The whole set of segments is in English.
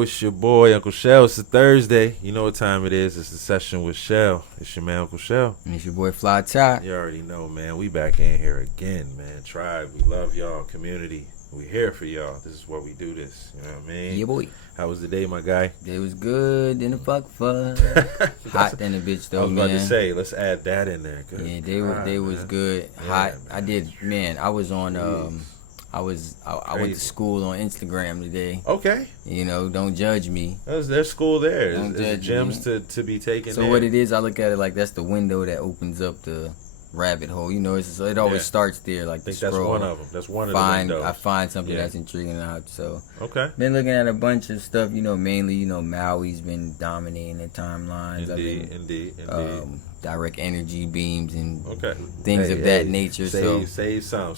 It's your boy Uncle Shell. It's a Thursday. You know what time it is. It's the session with Shell. It's your man Uncle Shell. And it's your boy Fly Top. You already know, man. We back in here again, man. Tribe, we love y'all. Community, we here for y'all. This is why we do this. You know what I mean? Yeah, boy. How was the day, my guy? Day was good in the fuck. Hot than the bitch though, I was about man. to say, let's add that in there. Good. Yeah, day was good. Hot. Yeah, I did, man. I was on. I went Crazy. to school on Instagram today. Okay. You know, don't judge me. There's school there. Don't There's judge gems me. to be taken. So there. what it is, I look at it like that's the window that opens up the rabbit hole. You know, it always starts there. Like I think the scroll. that's one of them. That's one of the I windows. find something Yeah. that's intriguing out. So Okay. been looking at a bunch of stuff. You know, mainly Maui's been dominating the timelines. Indeed. Direct energy beams and Okay. things of that nature. Say some.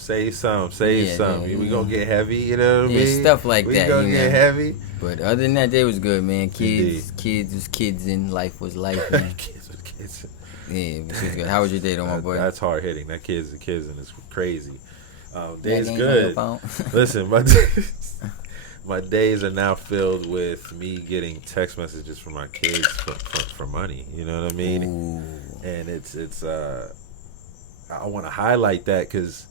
Yeah. We gonna get heavy, you know what I mean? Stuff like we that. Gonna get heavy. But other than that, day was good, man. Indeed. Kids was kids, and life was life, man. Kids with kids. Yeah, it was good. How was your day, though, my boy? That's hard hitting. That kids and kids and it's crazy. That Day's ain't good. on your phone? Listen, my days are now filled with me getting text messages from my kids for money. You know what I mean? Ooh. And it's I want to highlight that because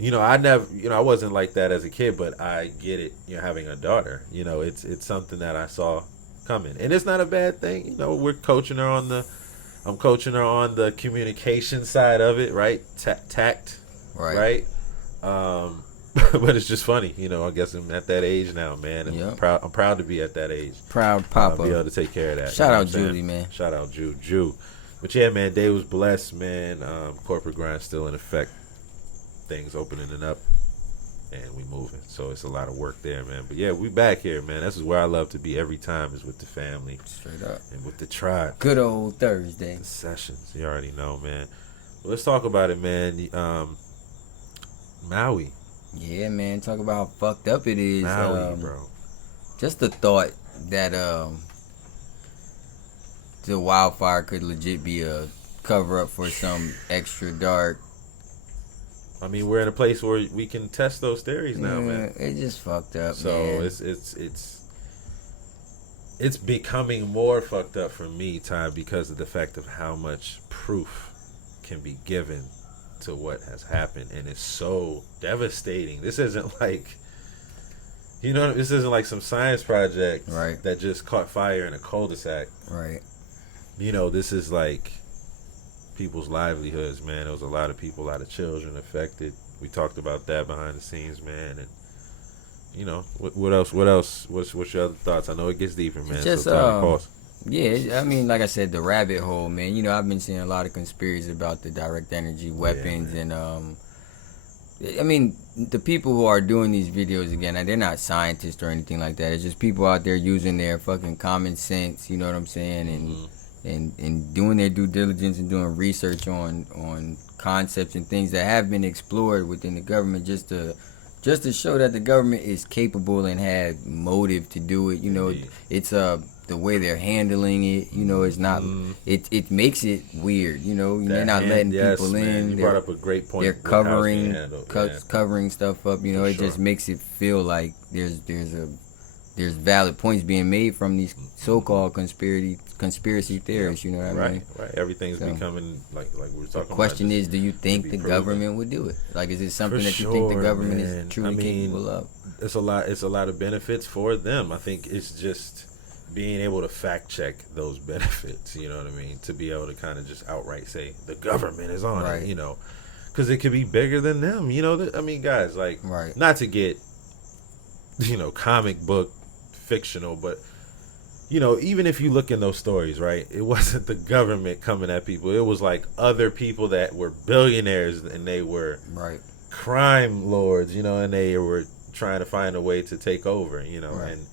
I wasn't like that as a kid, but I get it. Having a daughter, it's something that I saw coming, and it's not a bad thing. We're coaching her I'm coaching her on the communication side of it, right? Tact, right? But it's just funny, I guess I'm at that age now, man, and Yep. I'm proud to be at that age. Proud papa. Be able to take care of that. Shout you know out what I'm saying? Julie, man. Shout out Jew. But yeah, man, day was blessed, man. Corporate grind still in effect. Things opening up, and we moving. So it's a lot of work there, man. But yeah, we back here, man. This is where I love to be every time, is with the family. Straight up. And with the tribe. Good old Thursday. The sessions. You already know, man. Well, let's talk about it, man. Maui. Yeah, man. Talk about how fucked up it is. Maui, bro. Just the thought that the wildfire could legit be a cover up for some extra dark. I mean, we're in a place where we can test those theories now, man. It's just fucked up, So man. it's becoming more fucked up for me, Ty, because of the fact of how much proof can be given to what has happened, and it's so devastating. This isn't like, this isn't like some science project Right. that just caught fire in a cul-de-sac. Right. This is like people's livelihoods, man. There was a lot of people, a lot of children affected. We talked about that behind the scenes, man. And what else? What's your other thoughts? I know it gets deeper, man. Just so time to pause. yeah, I mean, like I said, the rabbit hole, man. I've been seeing a lot of conspiracies about the direct energy weapons, and I mean, the people who are doing these videos, again, they're not scientists or anything like that. It's just people out there using their fucking common sense, you know what I'm saying, and doing their due diligence and doing research on concepts and things that have been explored within the government, just to show that the government is capable and had motive to do it. Indeed. It's the way they're handling it. It's not. It makes it weird. They're not letting people in. You brought up a great point. They're with how it's being covering handled. covering stuff up. It sure. just makes it feel like there's valid points being made from these so-called conspiracy theorists. You know what I mean? Right. Everything's becoming like we were talking about. The question is, do you think the proven. government would do it? Like, is it something For that you think the sure, government man. is truly capable of? It's a lot of benefits for them. I think it's just being able to fact check those benefits. You know what I mean? To be able to kind of just outright say the government is on Right. it. Because it could be bigger than them. I mean, guys, like, Right. not to get comic book fictional, but even if you look in those stories, right, it wasn't the government coming at people. It was like other people that were billionaires, and they were Right. crime lords, and they were trying to find a way to take over, Right. and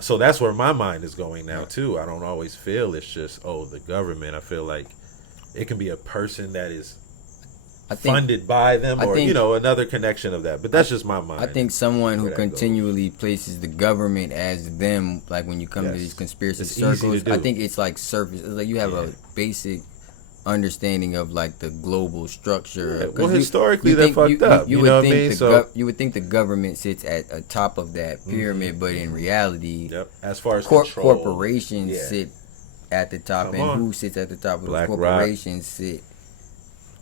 so that's where my mind is going now too. I don't always feel it's just the government. I feel like it can be a person that is funded by them, or another connection of that. But that's just my mind. I think someone who where that continually places the government as them, like when you come to these conspiracy It's easy to circles, do. I think it's like surface. It's like you have a basic understanding of like the global structure. Yeah, well, historically, they're fucked up. You know what I mean? You would think the government sits at the top of that pyramid, but in reality, as far as control, corporations sit at the top, who sits at the top of the corporations sit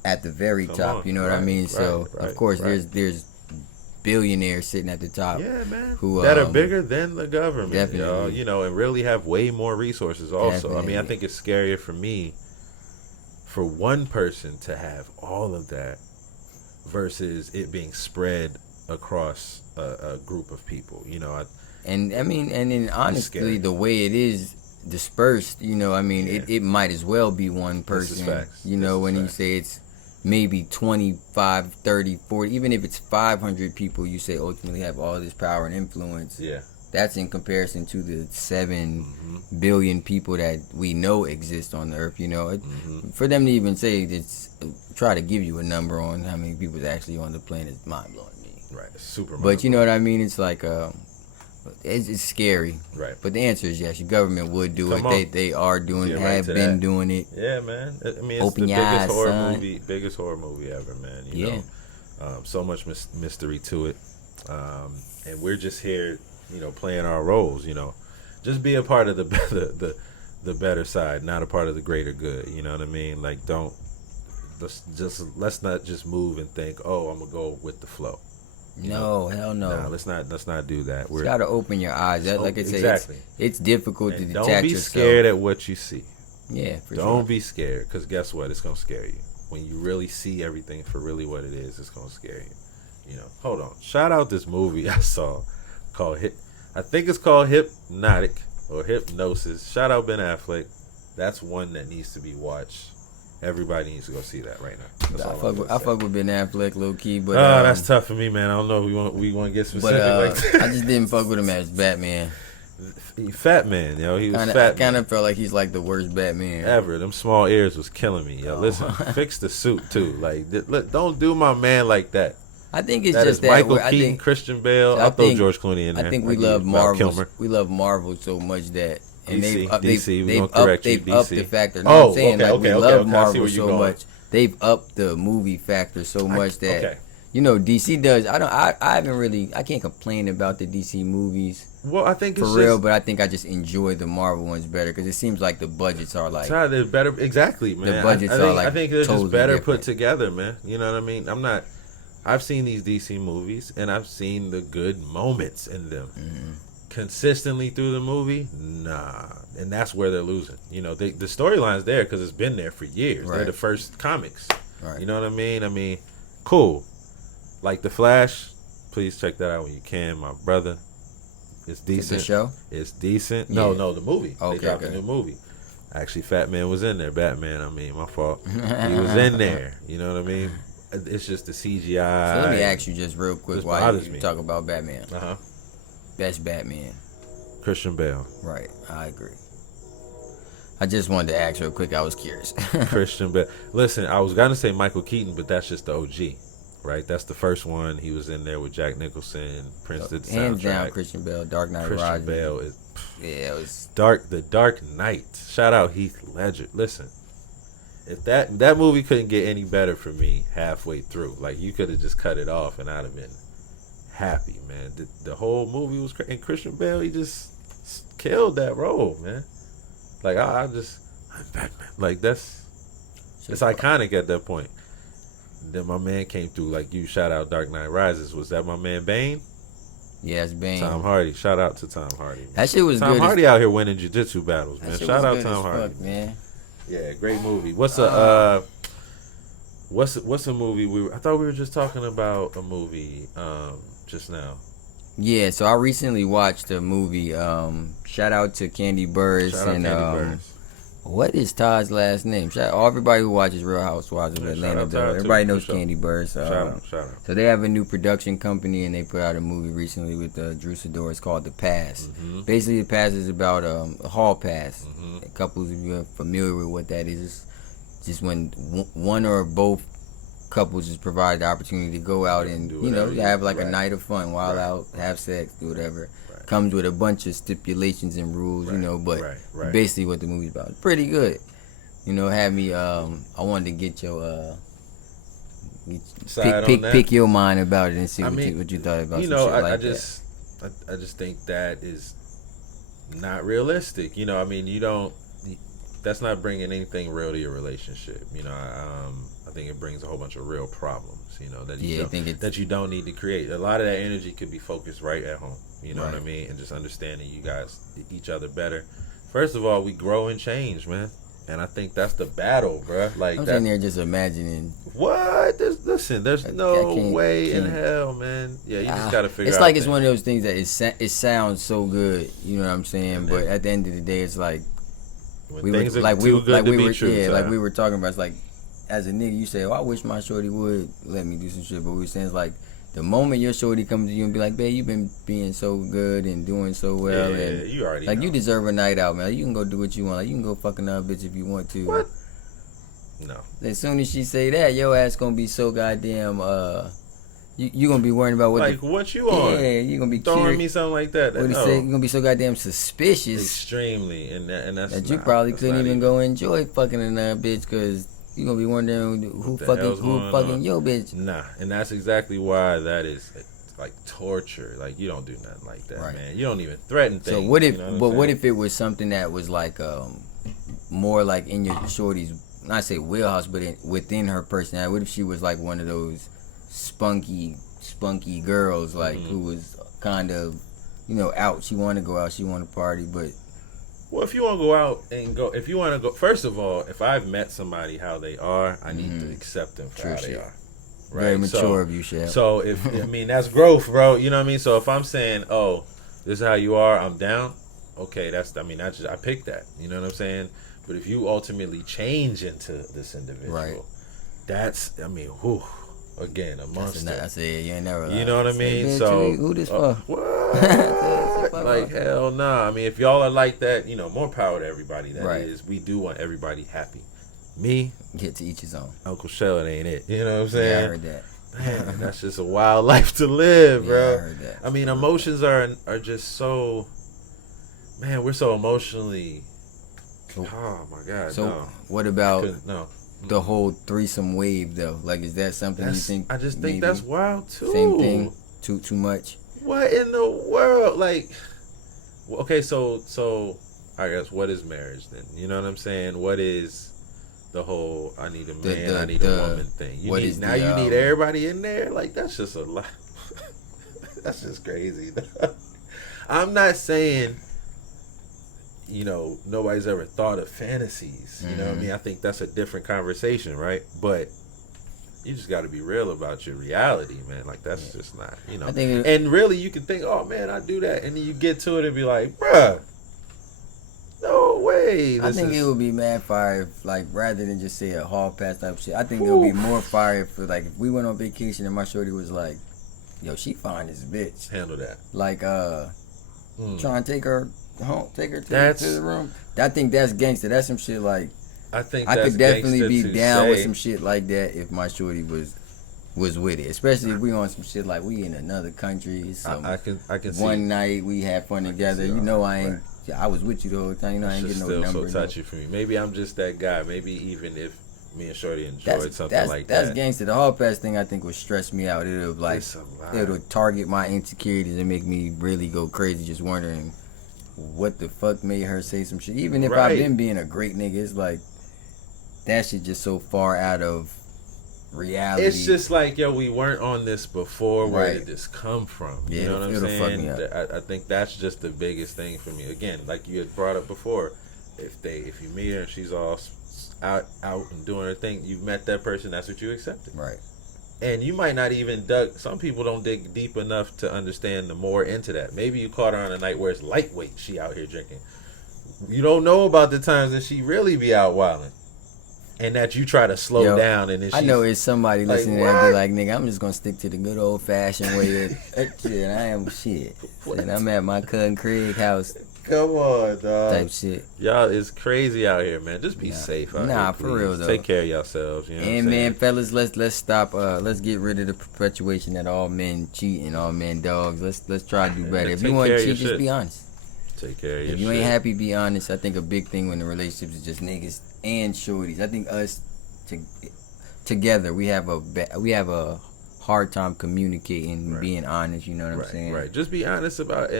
at the very top. You know what I mean? So of course, there's billionaires sitting at the top. Yeah, man. Who that are bigger than the government. Definitely. You know, and really have way more resources. Also, I mean, I think it's scarier for me. For one person to have all of that versus it being spread across a group of people, you know. And then honestly, the way it is dispersed, you know, I mean, it might as well be one person. This is facts. You know, when you say it's maybe 25, 30, 40, even if it's 500 people, you say ultimately have all this power and influence. Yeah. That's in comparison to the 7 billion people that we know exist on the earth. You know, for them to even say try to give you a number on how many people is actually on the planet is mind blowing to me. Right, super. But you know what I mean? It's like it's scary. Right. But the answer is yes. Your government would do it. They are doing it. Have been doing it. Yeah, man. I mean, it's Open the your eyes, son. biggest horror movie ever, man. You know, so much mystery to it, and we're just here. You know, playing our roles. You know, just be a part of the better side, not a part of the greater good. You know what I mean? Like, let's not just move and think, oh, I'm gonna go with the flow. No, hell no. Nah, let's not do that. You gotta open your eyes. Like I say, it's difficult to detach yourself. Don't be scared at what you see. Yeah, for sure. Don't be scared, because guess what? It's gonna scare you. When you really see everything for really what it is, it's gonna scare you. You know. Hold on. Shout out this movie I saw. I think it's called Hypnotic or Hypnosis. Shout out Ben Affleck. That's one that needs to be watched. Everybody needs to go see that right now. I fuck with Ben Affleck, low key, but that's tough for me, man. I don't know if we want to get specific like that. I just didn't fuck with him as Batman. Fat man, yo. He was fat. I kind of felt like he's like the worst Batman ever. Them small ears was killing me, yo. Listen, fix the suit too. Like, don't do my man like that. I think it's that just that Michael Keaton, Christian Bale. I'll throw George Clooney in there. I think we love Marvel. We love Marvel so much that DC, they've upped the factor. No, I'm saying we love Marvel so much. They've upped the movie factor so much that you know DC does. I haven't really. I can't complain about the DC movies. Well, I think it's for real, but I think I just enjoy the Marvel ones better because it seems like the budgets are like they're better. Exactly, man. The budgets are like I think they're totally just better different. Put together, man. You know what I mean? I've seen these DC movies and I've seen the good moments in them. Consistently through the movie, nah, and that's where they're losing. You know, the storyline's there because it's been there for years. Right. They're the first comics. Right. You know what I mean? I mean, cool. Like The Flash, please check that out when you can, my brother. It's decent. The show? It's decent. Yeah. No, the movie. Okay, they dropped a new movie. Actually, Fat Man was in there. Batman, I mean, my fault. He was in there. You know what I mean? It's just the CGI. So let me ask you just real quick while you talk about Batman. Best Batman. Christian Bale. Right, I agree. I just wanted to ask real quick. I was curious. Christian Bale. Listen, I was gonna say Michael Keaton, but that's just the OG, right? That's the first one. He was in there with Jack Nicholson. Prince did the hands soundtrack. Down, Christian Bale. Dark Knight Rises. Christian Bale is. Yeah, it was The Dark Knight. Shout out Heath Ledger. Listen, if that movie couldn't get any better for me halfway through, like you could have just cut it off and I'd have been happy, man. The whole movie was crazy. And Christian Bale, he just killed that role, man. Like I'm Batman. Like it's iconic at that point. Then my man came through, like you shout out Dark Knight Rises. Was that my man Bane? Yes, Bane. Tom Hardy. Shout out to Tom Hardy. Man. That shit was Tom good. Hardy out here winning jiu-jitsu battles, man. Shout out Tom Hardy. Fuck, man. Yeah, great movie. What's a movie I thought we were just talking about a movie just now. Yeah, so I recently watched a movie. Shout out to Candy Burrs what is Todd's last name? Everybody who watches Real Housewives of Atlanta, everybody knows Candy Burrs. Shout out. So they have a new production company and they put out a movie recently with Drew Sidor. It's called The Pass. Basically, The Pass is about a hall pass. Couples, if you're familiar with what that is, it's just when one or both couples is provided the opportunity to go out and have like a night of fun, wild out, have sex, do whatever. Comes with a bunch of stipulations and rules, but basically what the movie's about. It's pretty good. you know, had me. I wanted to get your Side on that. pick your mind about it and see I what mean, you thought about. You some know, shit like I just think that is not realistic. You know, I mean, that's not bringing anything real to your relationship. You know, I think it brings a whole bunch of real problems. You know, that you don't need to create. A lot of that energy could be focused right at home. You know what I mean? And just understanding you guys each other better. First of all, we grow and change, man. And I think that's the battle, bruh. Like, I'm sitting there just imagining. What? There's no way in hell, man. Yeah, you just gotta figure out. It's like it's one of those things that it sounds so good, you know what I'm saying? But at the end of the day, it's like we were talking about. It's like, as a nigga, you say, "Oh, I wish my shorty would let me do some shit," but we were saying it's like, the moment your shorty comes to you and be like, "Babe, you've been being so good and doing so well, and you already like know. You deserve a night out, man. You can go do what you want. Like, you can go fuck another bitch if you want to." What? No. As soon as she say that, your ass gonna be so goddamn. You gonna be worrying about what you on? Yeah, you gonna be throwing me something like that. What he say? You gonna be so goddamn suspicious. Extremely, and that's that you probably couldn't even go enjoy fucking another bitch because. You gonna be wondering who fucking your bitch. Nah, and that's exactly why that is like torture. Like, you don't do nothing like that, man. You don't even threaten things. So what if? What if it was something that was like more like in your shorty's, not say wheelhouse, but within her personality? What if she was like one of those spunky girls, like who was kind of, you know, out. She want to go out. She want to party, but. Well, if you want to go out and go, if you want to go, first of all, if I've met somebody how they are, I need to accept them for how they are. Right? Very mature of you, Chef. So I mean, that's growth, bro. You know what I mean? So if I'm saying, oh, this is how you are, I'm down. Okay, I picked that. You know what I'm saying? But if you ultimately change into this individual, that's, I mean, whew. Again, a monster. I said you ain't never. You know what I mean? So who this for? What? Like, hell nah. I mean, if y'all are like that, you know, more power to everybody. That is, we do want everybody happy. Me, get to each his own. Uncle Shell, it ain't it. You know what I'm saying? Yeah, I heard that. Man, that's just a wild life to live, bro. Yeah, I heard that. I mean, emotions are just so. Man, we're so emotionally. Oh my God. So no. What about? No. The whole threesome wave, though, like, is that something you think? I just think that's wild too. Same thing, too much. What in the world? Like, okay, so I guess what is marriage then? You know what I'm saying? What is the whole I need a man, I need a woman thing? You need everybody in there. Like, that's just a lot. That's just crazy. I'm not saying. You know, nobody's ever thought of fantasies. You know what I mean? I think that's a different conversation, right? But you just got to be real about your reality, man. Like, that's just not, you know. And really, you can think, oh, man, I do that. And then you get to it and be like, bruh, no way. I think it would be mad fire if, like, rather than just say a hall pass type shit, I think it would be more fire if, like, if we went on vacation and my shorty was like, yo, she fine as a bitch. Handle that. Like, trying to take her home, take her to the room. I think that's gangster. That's some shit like. I think I could definitely be down with some shit like that if my shorty was with it. Especially if we on some shit like we in another country. I can see. One night we had fun together. You know, I was with you the whole time. You know, I ain't getting no number. Still so touchy for me. Maybe I'm just that guy. Maybe even if me and shorty enjoyed something like that. That's gangster. The hall pass thing I think would stress me out. It'll target my insecurities and make me really go crazy just wondering what the fuck made her say some shit. Even if I've been being a great nigga, it's like that shit just so far out of reality. It's just like, yo, we weren't on this before. Where did this come from? Yeah, you know what I'm saying? Fuck me up. I think that's just the biggest thing for me. Again, like you had brought up before, if you meet her and she's all out and doing her thing, you've met that person, that's what you accepted. Right. And you might not even some people don't dig deep enough to understand the more into that. Maybe you caught her on a night where it's lightweight, she out here drinking. You don't know about the times that she really be out wilding. And that you try to slow down, and then I know it's somebody listening and be like, nigga, I'm just gonna stick to the good old fashioned way of shit. I am shit. And I'm at my cousin Craig's house. Come on, dog. Type shit. Y'all, it's crazy out here, man. Just be safe out here, for real though. Take care of yourselves. You know and man, fellas, let's stop. Let's get rid of the perpetuation that all men cheat and all men dogs. Let's try to do better. If you want to cheat, just be honest. Take care of your If you shit. ain't happy, be honest. I think a big thing when the relationships is just niggas and shorties. I think us together we have a hard time communicating and being honest. You know what I'm saying? Right. Just be honest about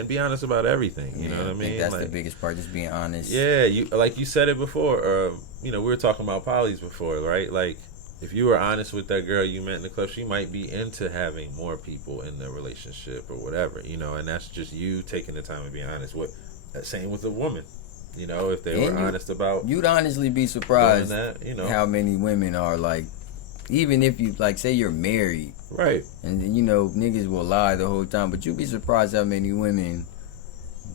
everything. You know what I mean? I think that's the biggest part. Just being honest. Yeah, you said it before. We were talking about polys before, right? Like, if you were honest with that girl you met in the club, she might be into having more people in the relationship or whatever, and that's just you taking the time and being honest. Same with a woman, if they were honest about. You'd honestly be surprised that, how many women are like, even if you like, say you're married, right? And niggas will lie the whole time, but you'd be surprised how many women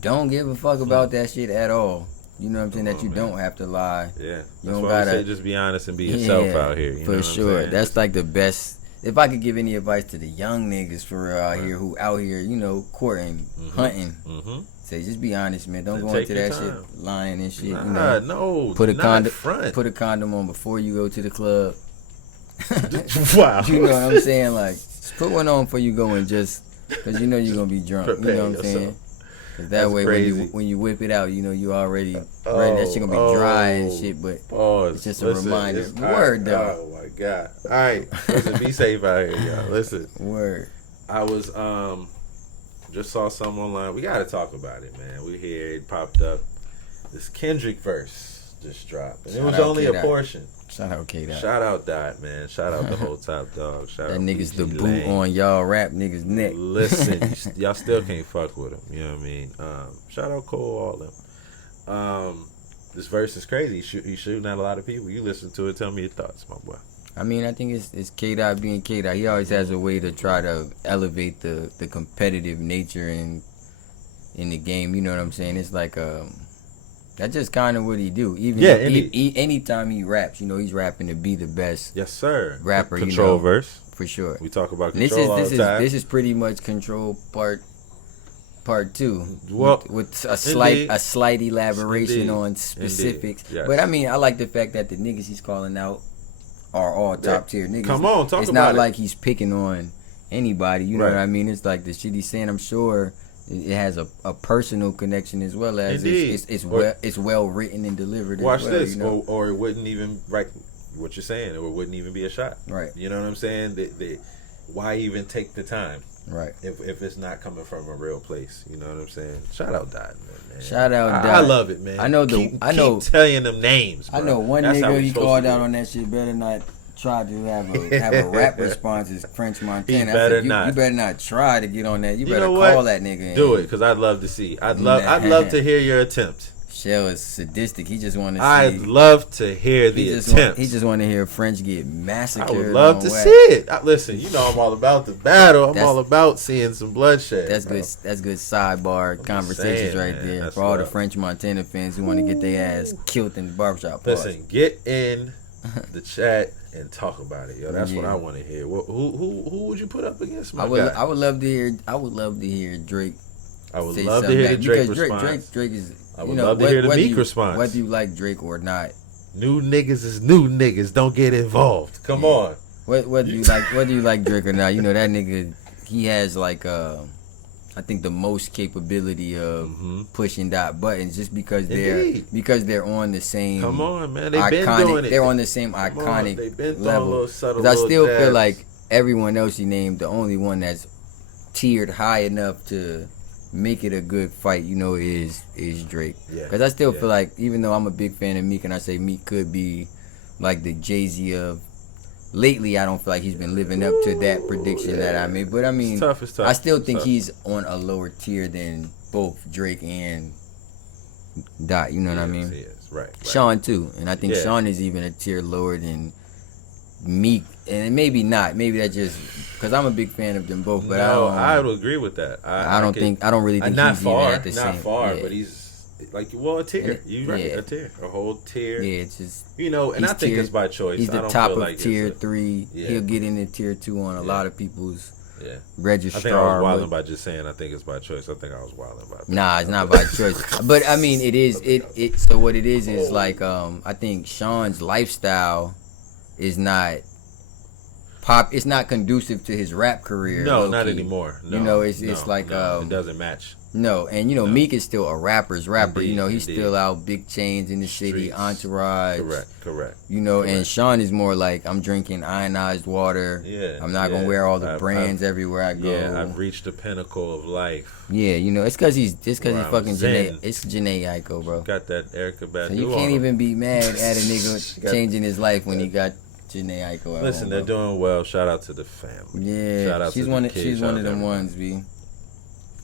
don't give a fuck about that shit at all. You know what I'm saying? That you don't have to lie. Yeah. You don't gotta say just be honest and be yourself out here. For sure. That's like the best. If I could give any advice to the young niggas for real out here who out here, courting, hunting, say just be honest, man. Don't go into that shit lying and shit. No. Put a condom on before you go to the club. Wow. You know what I'm saying? Like, just put one on before you go and just because you're gonna be drunk. Prepare you know what I'm saying? Cause that way, when you whip it out, you already ready. That shit gonna be dry and shit. But it's just a reminder. Word though. Oh my god! All right, listen, be safe out here, y'all. Listen. Word. I was just saw something online. We gotta talk about it, man. We here. It popped up. This Kendrick verse just dropped, and it was only a portion. Shout out K-Dot. Shout out Dot, man. Shout out the whole Top Dog. Shout that out nigga's the PG boot Lane. on y'all rap niggas' neck. Listen, y'all still can't fuck with him. You know what I mean? Shout out Cole, all them. This verse is crazy. He's shooting at a lot of people. You listen to it. Tell me your thoughts, my boy. I mean, I think it's K-Dot being K-Dot. He always has a way to try to elevate the competitive nature in the game. You know what I'm saying? It's like that's just kind of what he do. Anytime he raps, he's rapping to be the best. Yes, sir. Rapper, Control verse for sure. We talk about Control all the time. This is pretty much Control part 2. Well, with a slight elaboration on specifics. Yes. But I mean, I like the fact that the niggas he's calling out are all top tier niggas. Come on, talk about it. It's not like he's picking on anybody. You know what I mean? It's like the shit he's saying. I'm sure it has a personal connection as well as it's well written and delivered. Watch as well, this, or it wouldn't even what you're saying, or it wouldn't even be a shot. Right. You know what I'm saying? Why even take the time? Right. If it's not coming from a real place, you know what I'm saying? Shout out Dot, man. Shout out Dot. I love it, man. I know keep telling them names. Bro. I know one nigga he called out on that shit. Better not try to have a rap response as French Montana. You better not try to get on that. You better call that nigga. Do it, because I'd love to see. I'd love to hear your attempt. Shell is sadistic. He just want to see. I'd love to hear the attempt. He just want to hear French get massacred. I would love to see it. Listen, I'm all about the battle. I'm all about seeing some bloodshed. That's good. That's good sidebar conversations right there for all the French Montana fans who want to get their ass killed in the barbershop. Listen, get in the chat and talk about it, yo. That's what I want to hear. Who would you put up against, my guy? I would love to hear Drake. I would love to hear the Drake response. Drake is. I would love to hear the Meek response. Whether you like Drake or not, new niggas is new niggas. Don't get involved. Come on. Whether you like Drake or not, that nigga. He has like I think the most capability of pushing dot buttons just because they're on the same. Come on, man. They've been doing it. They're on the same iconic They've been level. Because I still feel like everyone else he named, the only one that's tiered high enough to make it a good fight, is Drake. Because I still feel like, even though I'm a big fan of Meek, and I say Meek could be like the Jay-Z of lately, I don't feel like he's been living up to that prediction that I made. But I mean, it's tough. I still think he's on a lower tier than both Drake and Dot. You know what I mean? He is. Right. Sean too, and I think Sean is even a tier lower than Meek, and maybe not. Maybe that just because I'm a big fan of them both. But I would agree with that. I don't really think he's even at the same. Not far, but he's like a tier. You right? A tier, a whole tier. Yeah, it's just and I think it's by choice. He's the top of tier 3. He'll get into tier 2 on a lot of people's registrar. I think I was wilding by just saying I think it's by choice. I think I was wilding by. Nah, it's not by choice. But I mean, it is. It. So what it is like. I think Sean's lifestyle is not it's not conducive to his rap career. No, not anymore. No, it's like it doesn't match. No, and you know, Meek is still a rapper's rapper. Indeed, you know, he's indeed. still out big chains in the city, Streets. entourage. Correct. You know, Correct. and Sean is more like, I'm drinking ionized water. Yeah. I'm not gonna wear all the brands everywhere I go. Yeah, I've reached the pinnacle of life. Yeah, you know, it's because he's fucking zen. It's Janae Aiko, bro. Got that Erica Badu. So you on can't him. even be mad at a nigga changing his life when he got Janae Aiko. Listen, they're doing well. Shout out to the family. Yeah, Shout out she's to one. the Of, kids, she's shout one out of to them everyone. ones, B.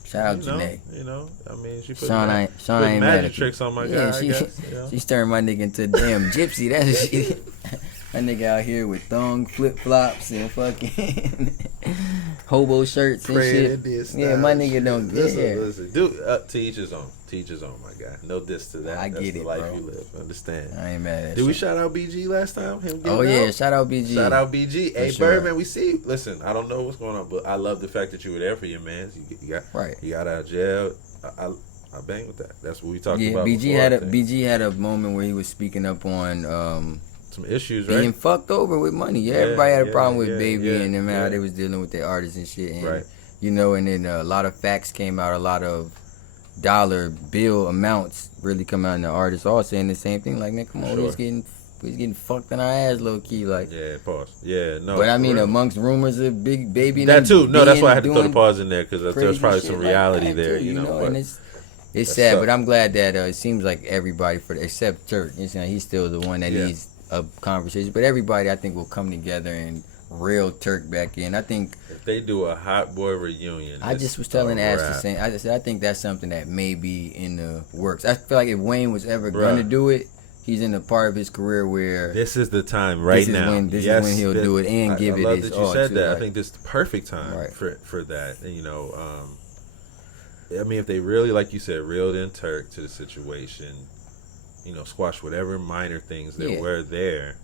Shout out Janae. You know, I mean, she put Sean ain't mad magic at tricks you. on my Yeah, guy. I guess, you know? she's turned my nigga into a damn gypsy. That's shit. That nigga out here with thong flip flops and fucking hobo shirts and shit. Yeah, my nigga don't get it. Listen. Dude, to each his own. To each his own, my guy. No diss to that. I That's get the it, life bro. you live. Understand? I ain't mad at Did we shit. shout out BG last time? Him Oh getting yeah, out? shout out BG. Shout out BG. Hey, sure. Birdman, we see you. Listen, I don't know what's going on, but I love the fact that you were there for your man. You got out of jail. I bang with that. That's what we talked about. BG before, had I a think. BG had a moment where he was speaking up on Some issues, being right? fucked over with money. Yeah, everybody had a problem with Baby yeah, and them how yeah. they was dealing with their artists and shit. And, Right. you know, and then a lot of facts came out, a lot of dollar bill amounts really come out, and the artists all saying the same thing. Like, man, come on, Sure. he's getting fucked in our ass, low key. Like, Yeah, pause. Yeah, no. but I for mean, real. amongst rumors of Big Baby, and That them too. No, that's being- why I had to throw the doing pause in there because there's crazy probably shit some like reality that, there, too, you know. and But it's that sad, sucks. but I'm glad that it seems like everybody except Turk, he's still the one that needs a conversation. But everybody, I think, will come together and reel Turk back in. I think if they do a Hot Boy reunion, I just was telling Ash the same. I think that's something that may be in the works. I feel like if Wayne was ever going to do it, he's in a part of his career where this is the time right now. This is when he'll do it and give it his I love that all. you said too, that. like, I think this is the perfect time Right. for that. And, you know, I mean, if they really, like you said, reeled in Turk to the situation, you know, squash whatever minor things that were there,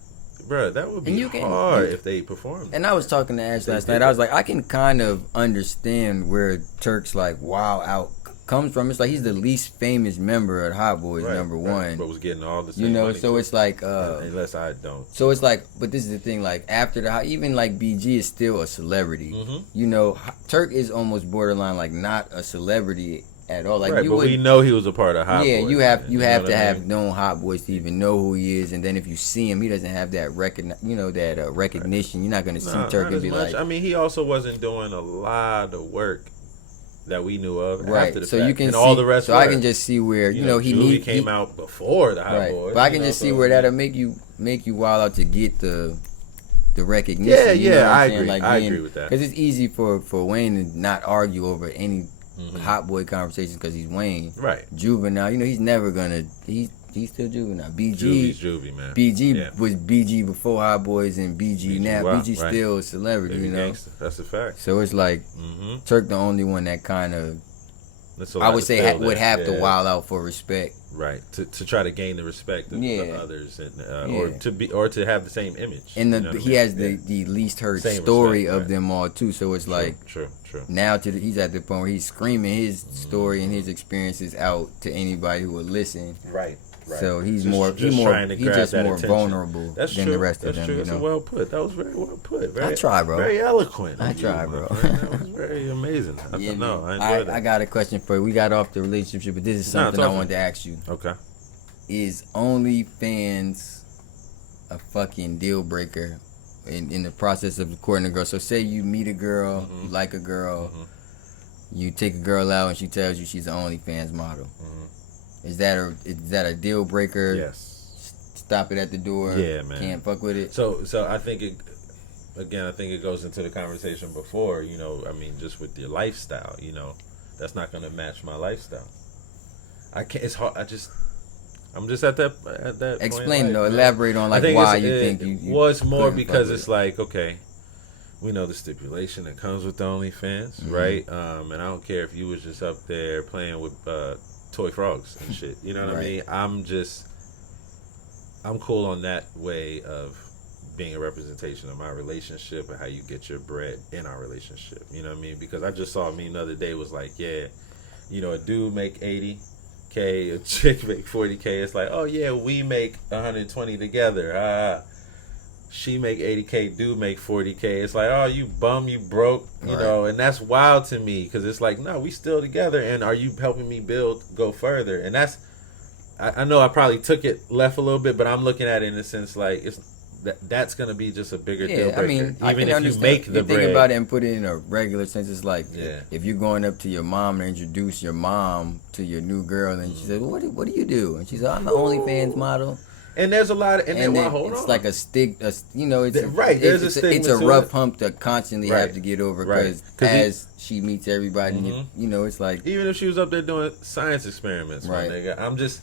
bro, that would be hard if they performed. And I was talking to Ash last night. I was like, I can kind of understand where Turk's like wow out comes from. It's like he's the least famous member of Hot Boys, number one. But was getting all the same You know, money so too. it's like unless I don't. So it's like, but this is the thing, like after even like BG is still a celebrity. Mm-hmm. You know, Turk is almost borderline like not a celebrity at all. Like Right, but we know he was a part of Hot Boys. Yeah, you have know to what I have mean? known Hot Boys to even know who he is, and then if you see him, he doesn't have that recognition. You're not gonna see Turk not and be as much. like, I mean, he also wasn't doing a lot of work that we knew of right. after the So fact. you can and see. all the rest so were. I can just see where he Julie came out before the Hot right. Boys. But I can just see where that'll make you wild out to get the recognition. Yeah, you know what I'm I saying? agree. Like I agree with that. Because it's easy for Wayne to not argue over any Hot Boy conversations because he's Wayne. Right. Juvenile, you know, he's never gonna. He's still Juvenile. Juvie's Juvie, man. BG was BG before Hot Boys and BG now. wow, BG right. still a celebrity, Baby you know. gangster. That's a fact. So it's like Mm-hmm. Turk the only one that kind of That's a I lot would to say fill would there. have to Yeah. wild out for respect. Right. To try to gain the respect of Yeah. others and Yeah. or to have the same image. And You know what I he mean? has Yeah. the least heard Same story respect, of right. them all too. So it's like True. now he's at the point where he's screaming his story and his experiences out to anybody who will listen. Right. So he's Just trying to he's grab just that more attention. vulnerable That's than true. the rest of That's them. true. You That's know? well put. That was very well put. Very, I try, bro. Very eloquent. I of you, try, my bro. friend. That was very amazing. I Yeah, don't know. man. I enjoyed I it. got a question for you. We got off the relationship, but this is Nah, something I talk to wanted me. to ask you. Okay. Is OnlyFans a fucking deal breaker in the process of courting a girl? So say you meet a girl, you like a girl, you take a girl out and she tells you she's an OnlyFans model. Is that a deal breaker? Yes. Stop it at the door. Yeah, man. Can't fuck with it. So I think it goes into the conversation before, you know, I mean, just with your lifestyle, you know, that's not going to match my lifestyle. I can't, it's hard. I'm just at that Explain point, though. man. Elaborate on I think why it's- you it think you was more couldn't fuck because with it's it. like, okay, we know the stipulation that comes with the OnlyFans, right? And I don't care if you was just up there playing with toy frogs and shit. You know what I mean? I'm cool on that way of being a representation of my relationship and how you get your bread in our relationship. You know what I mean? Because I just saw a meme the other day was like, yeah, you know, a dude make 80K, a chick make 40K. It's like, oh yeah, we make 120 together. she make 80K, dude make 40K. It's like, oh, you bum, you broke, you Right. know, and that's wild to me because it's like, no, we still together, and are you helping me go further? And that's, I know I probably took it left a little bit, but I'm looking at it in the sense like that's gonna be just a bigger deal breaker. I mean, even I can if understand. you make the you think bread. about it and put it in a regular sense. It's like Yeah. if you're going up to your mom and introduce your mom to your new girl, and she says, "What do you do?" And she says, "I'm an OnlyFans model." And there's a lot of, and then then hold it's on. like a stick, you know, it's Right, there's a stigma it's a to rough it. hump to constantly Right. have to get over Right. because 'Cause as she meets everybody, you know, it's like even if she was up there doing science experiments, Right. my nigga,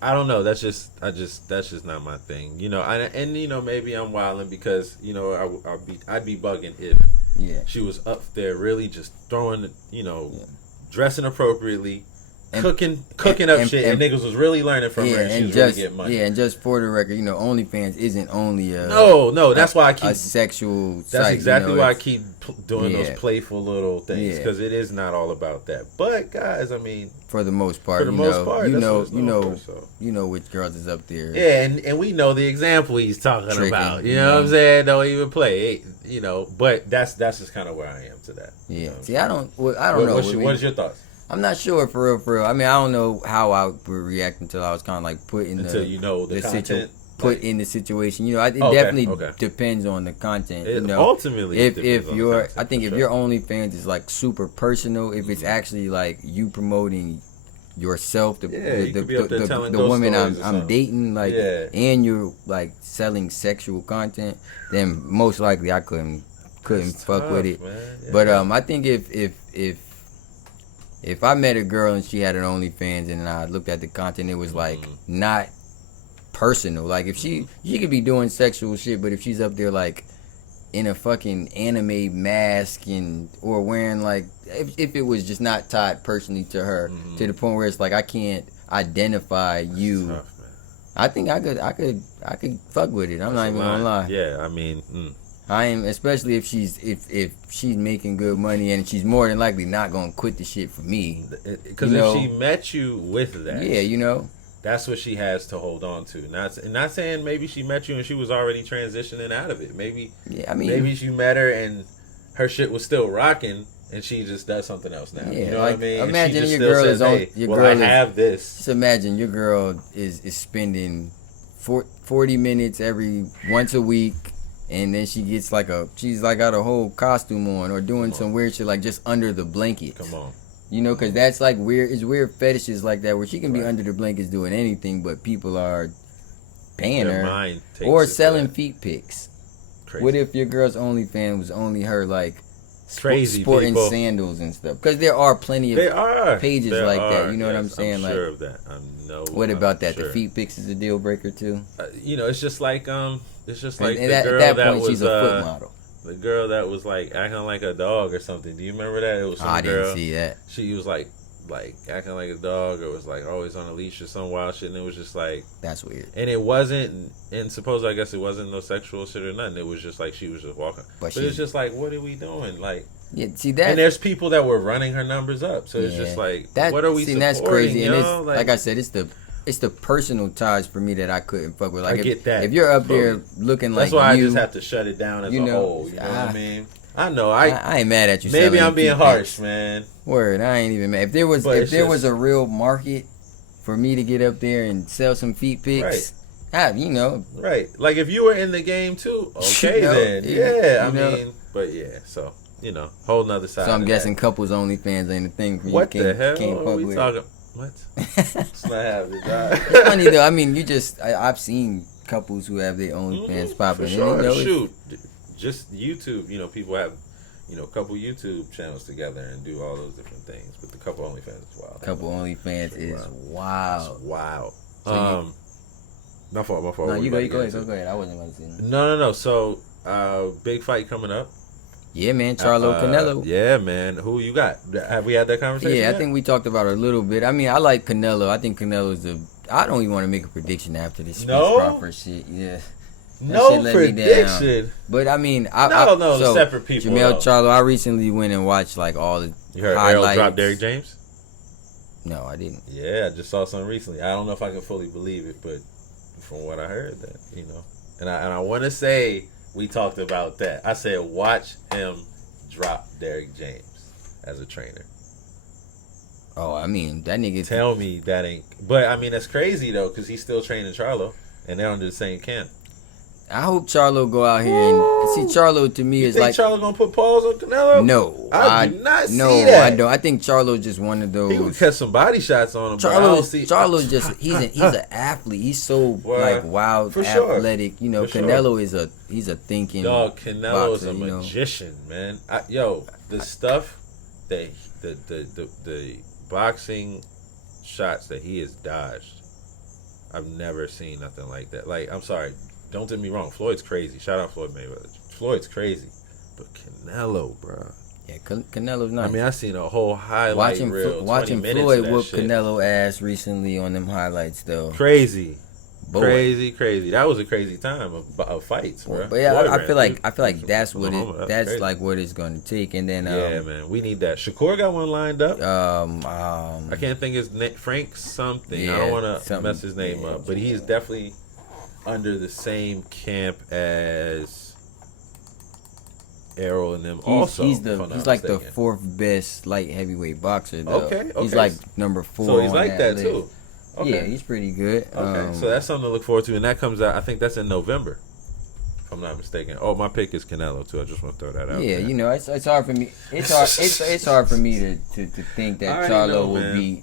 I don't know. That's just not my thing. You know, and you know, maybe I'm wilding because you know I'd be bugging if yeah. she was up there really just throwing, you know, dressing appropriately, And- cooking and- up and- shit, and- and niggas was really learning from her, and she was really getting money. and just for the record, you know, OnlyFans isn't only a No, that's why I keep. a sexual. That's site, exactly you know, why I it's- keep doing those Yeah. playful little things Yeah. because it is not all about that. But guys, I mean, for the most part, for the most part, you that's know, what it's known for, so. you know which girls is up there. Yeah, and we know the example he's talking Tricking, about. You you know what know. I'm saying? Don't even play. You know, but that's just kind of where I am to that. Yeah. You know what I'm See, I don't know. What is your thoughts? I'm not sure for real. I mean, I don't know how I would react until I was kind of like put in Until you know the content. put in the situation. You know, it Okay, definitely okay. depends on the content. It you know, ultimately if depends on the your content, I think for if sure. your OnlyFans is like super personal, if it's actually like you promoting yourself, Yeah, you could be up there telling the those woman stories or I'm something. dating, like, Yeah. and you're like selling sexual content, then most likely I couldn't It's fuck tough, with it. man. Yeah. But I think if I met a girl and she had an OnlyFans and I looked at the content, it was like not personal. Like if she could be doing sexual shit, but if she's up there like in a fucking anime mask and or wearing like if it was just not tied personally to her to the point where it's like I can't identify you. Tough, man. I think I could fuck with it. I'm not That's even a gonna lie. Yeah, I mean, I am, especially if she's making good money and she's more than likely not gonna quit the shit for me. because You know. if she met you with that, Yeah, you know. that's what she has to hold on to. Not saying maybe she met you and she was already transitioning out of it. Maybe Yeah, I mean, maybe you met her and her shit was still rocking and she just does something else now. Yeah, You know like, what I mean? And imagine she just your still girl says, is on- hey, your well, girl I is- have this. just imagine your girl is spending 40 minutes every once a week, and then she gets she's like got a whole costume on or doing some weird shit like just under the blankets. Come on. You know, because that's like weird. It's weird fetishes like that where she can be Right. under the blankets doing anything, but people are paying Their her mind takes or it to selling that. feet pics. Crazy. What if your girl's OnlyFans was only her like Crazy sporting people. sandals and stuff? Because there are plenty of They are pages There like that, are, you know what I'm yes, saying? I'm Like, sure of that. what about that? Sure. The feet pics is a deal breaker too. You know, it's just like And the at girl that that point, was she's a foot model. the girl that was like acting like a dog or something. Do you remember that? It was some I girl. didn't see that. She was like acting like a dog or was like always on a leash or some wild shit, and it was just like, That's weird. and it wasn't, and suppose I guess it wasn't no sexual shit or nothing. It was just like she was just walking, But but it's just like, what are we doing? Like, Yeah, see that. and there's people that were running her numbers up, so it's Yeah. just like, That, what are we see, supporting? that's crazy. And yo? it's like I said, it's the personal ties for me that I couldn't fuck with. Like I get that. if you're up Fully. there looking That's like why you, I just have to shut it down as you a know, whole. You know what I ah. mean? I know. I ain't mad at you. Maybe selling I'm being feet harsh, pics. man. Word, I ain't even mad. If there was But it's was just- a real market for me to get up there and sell some feet pics, you know, Right. Like if you were in the game too, okay You know, then. you- Yeah, you I know. mean, but yeah, so, you know, whole nother side. so I'm of guessing that. couples OnlyFans ain't a thing for you. What Can't, the hell can't are fuck we with talking? What? it. It's not happening, dog. It's funny though. I mean, I've seen couples who have their OnlyFans popping. For and, sure. you know, it's- Shoot. Just YouTube, you know, people have, you know, a couple YouTube channels together and do all those different things. But the couple OnlyFans is wild. couple OnlyFans is It's wild. wild. So you- My fault. No, What you we go about to get ahead. into? I wasn't about to say that. No. So, big fight coming up. Yeah, man, Charlo Canelo. Yeah, man. Who you got? Have we had that conversation? Yeah, I yet? think we talked about it a little bit. I mean, I like Canelo. I think Canelo's I don't even want to make a prediction after this speech No? proper shit. Yeah. No shit let me down. prediction. But I mean, No, separate people, Jermell though. Charlo, I recently went and watched like all the You heard highlights. Errol drop Derrick James? No, I didn't. Yeah, I just saw something recently. I don't know if I can fully believe it, but from what I heard, that, you know. and I want to say we talked about that. I said watch him drop Derrick James as a trainer. Oh, I mean that nigga. Tell me that ain't. But I mean that's crazy though, because he's still training Charlo, and they're under the same camp. I hope Charlo go out here and see. Charlo to me You is think like Charlo gonna put pause on Canelo? no, I do not no, see that. I don't. I think Charlo just one of those. He would catch some body shots on him. Charlo's just he's an athlete. He's so like wild, athletic. Sure. You know, Canelo is he's a thinking Canelo's boxer, a magician, man. The stuff that the boxing shots that he has dodged, I've never seen nothing like that. Like, I'm sorry, don't get me wrong, Floyd's crazy. Shout out Floyd Mayweather. Floyd's crazy, but Canelo, bro. Yeah, Canelo's nice. I mean, I seen a whole highlight reel. Watching Floyd whoop Canelo ass recently on them highlights, though. Crazy. Boy. Crazy. That was a crazy time of fighs, bro. But yeah, I feel like that's what that's like what it's going to take. And then yeah, man, we need that. Shakur got one lined up. I can't think his name. Frank something. Yeah, I don't want to mess his name up, but he's definitely under the same camp as Errol and them. He's like the fourth best light heavyweight boxer. Though. Okay. He's like number 4. So he's like that list. too. Okay. Yeah, he's pretty good. Okay, so that's something to look forward to, and that comes out. I think that's in November, if I'm not mistaken. Oh, my pick is Canelo too. I just want to throw that out. Yeah, you know, it's hard for me. It's hard for me to think that Charlo will beat.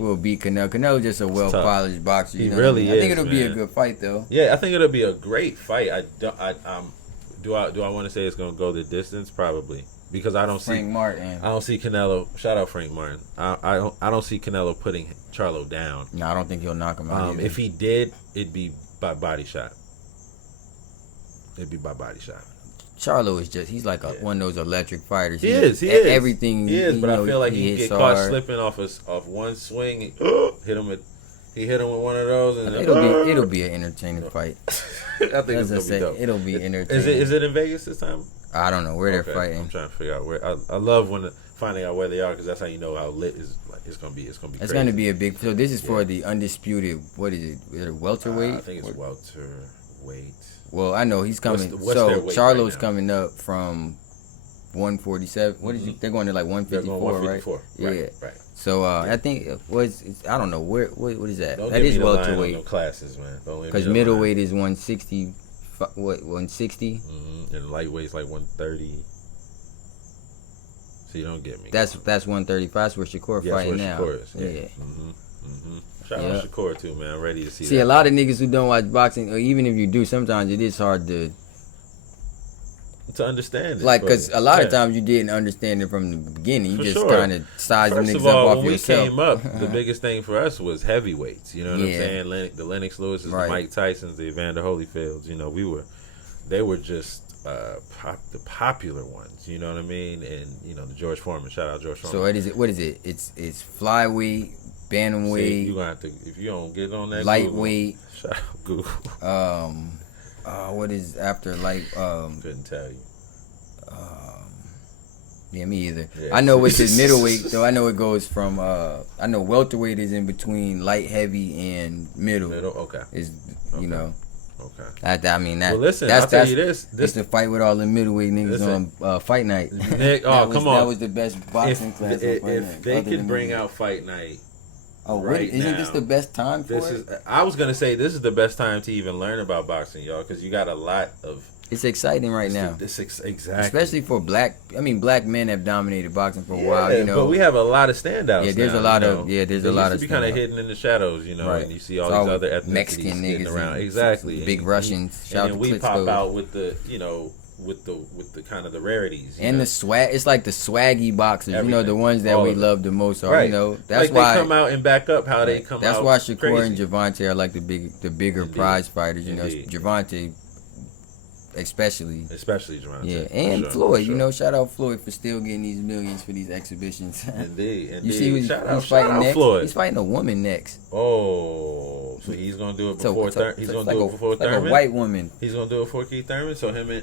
Will beat Canelo. Canelo's just a well-polished boxer. He really is. I think it'll be a good fight, though. Yeah, I think it'll be a great fight. Do I want to say it's gonna go the distance? Probably. Because I don't Frank Martin. I don't see Canelo. Shout out Frank Martin. I don't see Canelo putting Charlo down. No, I don't think he'll knock him out. If he did, it'd be by body shot. Charlo is just—he's like one of those electric fighters. He is. Everything. He is, but I feel like he get caught slipping off one swing. He hit him with one of those, and it'll be an entertaining fight. I think it's gonna be dope. It'll be entertaining. Is it in Vegas this time? I don't know where they're fighting. I'm trying to figure out where. I love finding out where they are, because that's how you know how lit it's gonna be. It's gonna be. It's gonna be a big. So this is for the undisputed. What is it? Is it welterweight? I think it's welterweight. Well, I know he's coming. So Charlo's coming up from 147. What is it? They're going to like 154, 154 right? Yeah. Right. So I think I don't know what is that? Don't that is welterweight. No classes, man. Because middleweight is 160. What 160? And lightweight's like 130. So you don't get me. That's 135. That's where Shakur fighting now. Shakur is. Yeah. Shout out Shakur too, man. I'm ready to see. See, a lot of niggas who don't watch boxing, or even if you do, sometimes it is hard to understand it. Like, because a lot of times you didn't understand it from the beginning. You just kind of sized them niggas up off yourself. When we came up, the biggest thing for us was heavyweights. You know what I'm saying? The Lennox Lewis's, the Mike Tysons, the Evander Holyfields. You know, they were just the popular ones. You know what I mean? And you know, the George Foreman. Shout out George Foreman. So what is it? It's flyweight, bantamweight. See, you gonna have to, if you don't get on that lightweight. Google, shout out Google. What is after light? Couldn't tell you. Yeah, me either. Yeah. I know it's his middleweight, though. I know it goes from. I know welterweight is in between light, heavy, and middle. Okay. You know. Okay. I mean that. Well, listen. I'll tell you this. This the fight with all the middleweight niggas on Fight Night. Nick, come on. That was the best boxing class. If they could bring out Fight Night. Isn't this the best time for it? I was gonna say this is the best time to even learn about boxing, y'all, because you got a lot of. It's exciting right now. Exactly. Especially for black men have dominated boxing for a while, you know. But we have a lot of standouts. Yeah, there's a lot of to be kind of hidden in the shadows, you know, right. And you see all these other ethnicities Mexican getting niggas around. Exactly. Big Russians. And then we pop out with the, you know, with the kind of the rarities. And the swag, it's like the swaggy boxers, everything, you know, the ones that we love the most are, right. You know, that's like why they come out and back up how they come that's out. That's why Shakur crazy. and Gervonta are like the bigger Indeed. prize fighters, you Indeed. know, Gervonta especially Gervonta. Yeah, and Floyd, you know, shout out Floyd for still getting these millions for these exhibitions. Indeed. You see he's fighting next? Floyd. He's fighting a woman next. Oh, so he's gonna do it before He's gonna do it before Thurman. Like a white woman. He's gonna do it before Keith Thurman.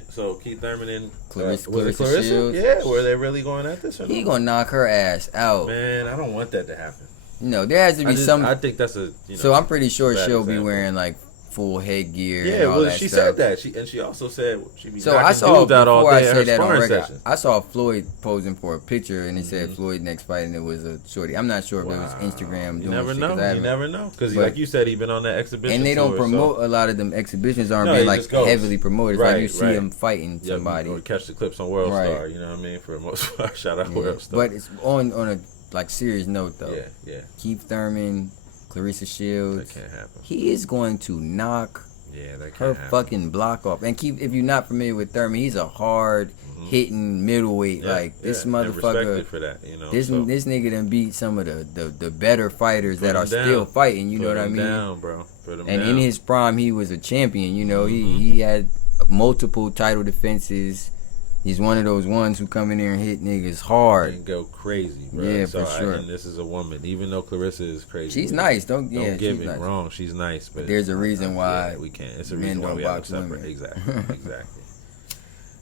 So Keith Thurman and Clarissa Shields. Yeah, were they really going at this? He gonna knock her ass out. Man, I don't want that to happen. No, there has to be some. I think that's a. So I'm pretty sure she'll be wearing like full headgear. Yeah, and all well, that she stuff. said that. She also said she be So I knocking saw dudes out all before I day in say her that on sparring record. session. I saw Floyd posing for a picture, and it said Mhm. Floyd next fight, and it was a shorty. I'm not sure if it was Instagram You doing never shit. know. 'Cause I You haven't- never know. Because But- like you said, he been on that exhibition and they don't tour, promote a lot of them exhibitions. Aren't No, being it like just goes. heavily promoted. It's like you Right, see right. them fighting So, somebody. or catch the clips on World Right. Star. You know what I mean? For the most part, shout out Yeah. World Star. But it's on a like serious note though. yeah, Keith Thurman, Clarissa Shields. that can't happen. He is going to knock Yeah, that can't her happen. fucking block off. And keep if you're not familiar with Thurman, he's a hard hitting middleweight. Yeah, like this and motherfucker. respected for that, you know. This so this nigga done beat some of the better fighters put that are him down. still fighting. You know Put what I him mean? Down, bro. Put him And down. in his prime, he was a champion. You know, Mhm. he had multiple title defenses. He's one of those ones who come in there and hit niggas hard. and go crazy, bro. Yeah, so for sure. And this is a woman, even though Clarissa is crazy. She's with nice. it. Don't Get she's me nice. wrong. She's nice, but There's a reason why yeah, we can't. It's a men reason why don't we have box to separate. women. Exactly, exactly.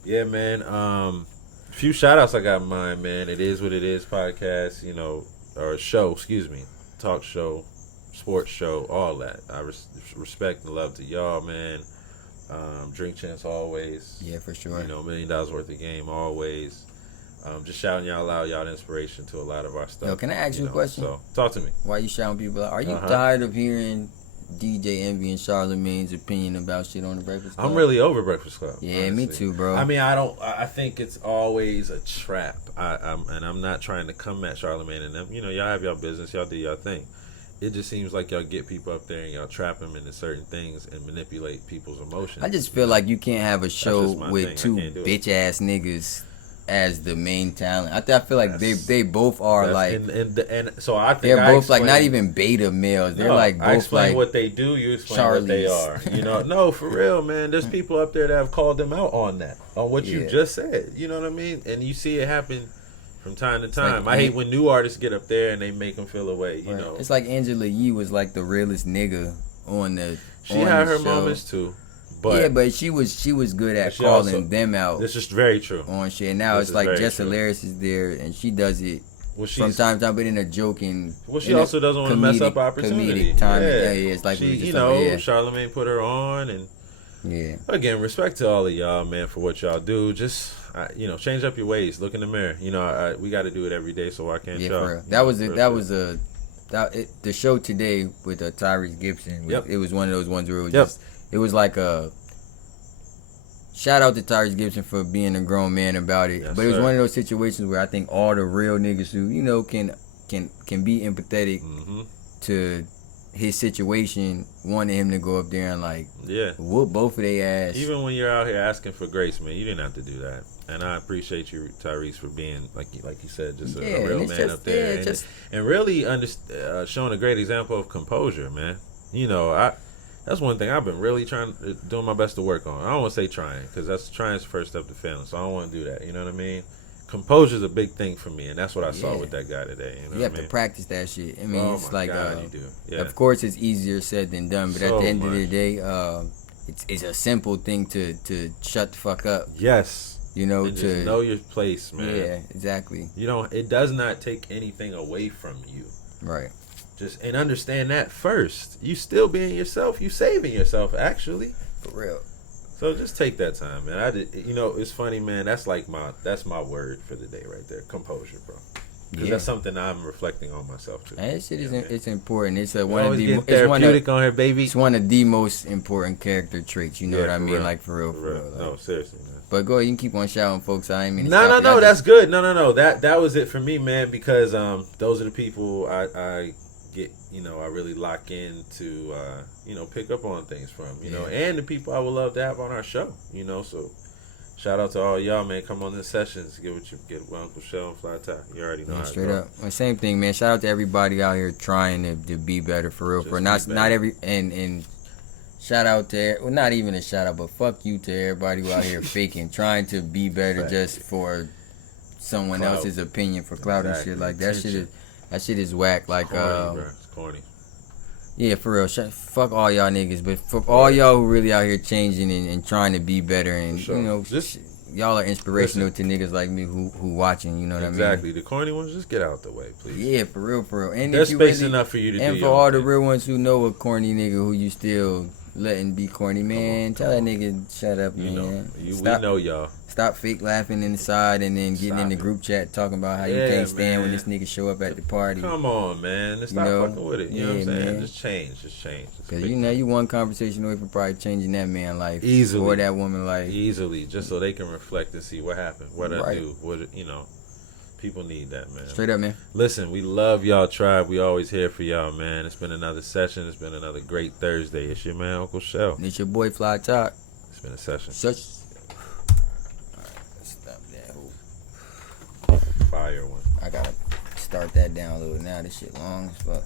Yeah, man. Few shout outs I got in mind, man. It is what it is. Podcast, you know, or show. Excuse me, talk show, sports show, all that. I respect and love to y'all, man. Drink Chance always. Yeah, for sure. You know, $1 million worth of game always. Just shouting y'all out, y'all the inspiration to a lot of our stuff. Yo, can I ask you a question? So, talk to me. Why you shouting people out? Are you Uh-huh. tired of hearing DJ Envy and Charlamagne's opinion about shit on the Breakfast Club? I'm really over Breakfast Club. Yeah, me honestly. too, bro. I mean, I think it's always a trap. I'm not trying to come at Charlamagne and them. You know, y'all have y'all business, y'all do y'all thing. It just seems like y'all get people up there and y'all trap them into certain things and manipulate people's emotions. I just feel like you can't have a show just my with thing. I two can't do it. bitch ass niggas as the main talent. I feel like That's- they both are like and so I think they're I both like not explained- even beta males. They're No, like I both explain like what they do. You explain what they are. Charlies. You know, no, for real, man. There's people up there that have called them out on that, on what you Yeah. just said. You know what I mean? And you see it happen from time to time. like- I hate when new artists get up there and they make them feel away. You know, It's like Angela Yee was like the realest nigga on the. she on had the her show. moments too, but yeah, but she was good at she calling also- them out this is very true. on shit. And now This it's is like very Jess true. Hilarious is there, and she does it Well, from time to time, but in a joking. Well, she in a also doesn't want to mess up opportunity. Comedic time. Yeah, It's like we she, were just you talking know, about, Charlamagne put her on, and yeah. again, respect to all of y'all, man, for what y'all do. Just change up your ways. Look in the mirror. You know, we got to do it every day. So why can't Yeah, y'all? for real. You That know, was for that sure. was the show today with Tyrese Gibson. Yep. It was one of those ones where it was Yep. just it was like a shout out to Tyrese Gibson for being a grown man about it. Yes, but it was sir. one of those situations where I think all the real niggas who can be empathetic Mhm. to his situation wanted him to go up there and like Yeah. whoop both of their ass. Even when you're out here asking for grace, man, you didn't have to do that. And I appreciate you, Tyrese, for being like you said, just a Yeah, real and it's man just- up there, yeah, just- and really showing a great example of composure, man. You know, that's one thing I've been really doing my best to work on. I don't want to say trying, because that's trying's the first step to failing. So I don't want to do that. You know what I mean? Composure's a big thing for me, and that's what I saw Yeah. with that guy today. You know you have what I to mean? practice that shit. I mean, Oh it's my like God, you do. Yeah. of course it's easier said than done, but at So the end of the much. day, it's a simple thing to shut the fuck up. Yes. You know, And to just know your place, man. yeah, exactly, You know, it does not take anything away from you. right. Just and understand that first. You still being yourself. You saving yourself actually. For real. So just take that time, man. You know, it's funny, man. That's my word for the day right there. Composure, bro. Because Yeah. that's something I'm reflecting on myself too. And that shit is Yeah, man. it's important. It's one of Always the getting it's one of therapeutic on here, baby. it's one of the most important character traits. You know Yeah, what I for mean? real. Like for real, for real. Like. No, seriously, man. But go ahead, you can keep on shouting, folks. I ain't mean to No, stop you. I that's just- good. No. That was it for me, man. Because those are the people I get. You know, I really lock in to. Pick up on things from. You know, and the people I would love to have on our show. You know, so shout out to all y'all, man. Come on this sessions, get what you get with Uncle Shell and Fly Tie. You already know. Yeah, how it straight go. up. Well, same thing, man. Shout out to everybody out here trying to be better for real. Just For be not better. every and shout out to not even a shout out, but fuck you to everybody who out here faking, trying to be better Fact. just for someone Clout. else's opinion for clout Exactly. and shit. Like that Attention. shit is whack. Like Corny, bro. It's corny. yeah, for real. Fuck all y'all niggas, but for all y'all who really out here changing and trying to be better, and For sure. you know, Just- y'all are inspirational to niggas like me who watching. You know what I mean? Exactly. The corny ones, just get out the way, please. Yeah, for real. And There's if you space really, enough for you to do and for your all own the thing. real ones who know a corny nigga who you still letting be corny, man. Tell that nigga shut up, You man. know, we Stop, know y'all. stop fake laughing inside and then getting in the group chat talking about how you Yeah, can't stand when man. this nigga show up at the party. Come on, man. Let's You stop know? fucking with it. You know what I'm Yeah, saying? man. Just change. Just change. Just Cause fix you know it. you one conversation away from probably changing that man's life Easily. or that woman's life. Easily, just so they can reflect and see what happened, what I Right. do, what you know. People need that, man. Straight up, man. Listen, we love y'all, tribe. We always here for y'all, man. It's been another session. It's been another great Thursday. It's your man, Uncle Shell. And it's your boy Fly Talk. It's been a session. Such. Alright, let's stop that. Fire one. I gotta start that down a little now. This shit long as fuck.